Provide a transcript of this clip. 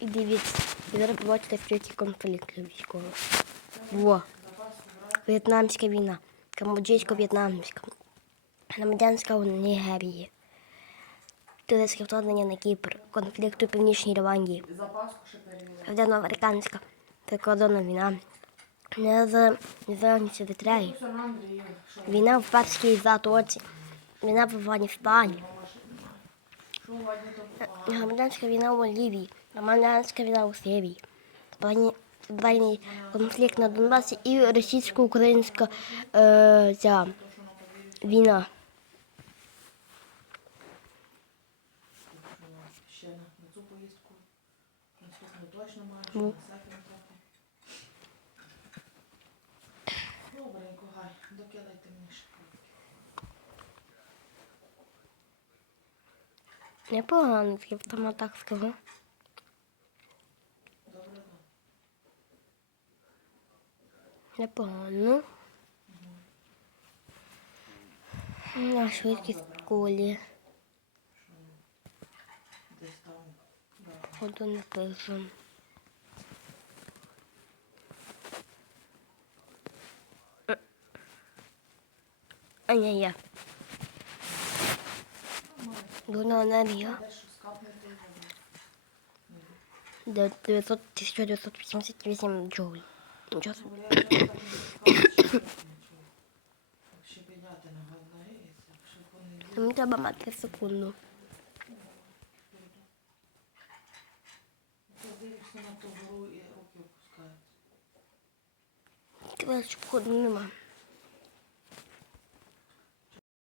І дивіться, і зараз побачите, що які конфлікти військові. Во. В'єтнамська війна, камбоджійсько-в'єтнамська, громадянська у Нігерії, турецьке вторгнення на Кіпр, конфлікт у Північній Ірландії. Південно-Африканська прикордонна війна, незалежність. Що війна в Перській затоці, війна в Афганістані, громадянська війна у Лівії, громадянська війна у Сирії, збройний конфлікт на Донбасі і російсько-українська е, ця війна. Добренько, гай, докидайте мені ще. Непогано, я там так скажу. Непогано. На швидкість колі. Ходу не пишу. А ні, я. Скапнути. Де 900 1988 джоуль. Нічого собі. Мені треба мати секунду. Дивишся на ту гору і руки опускаються. Тебе ж ходу нема.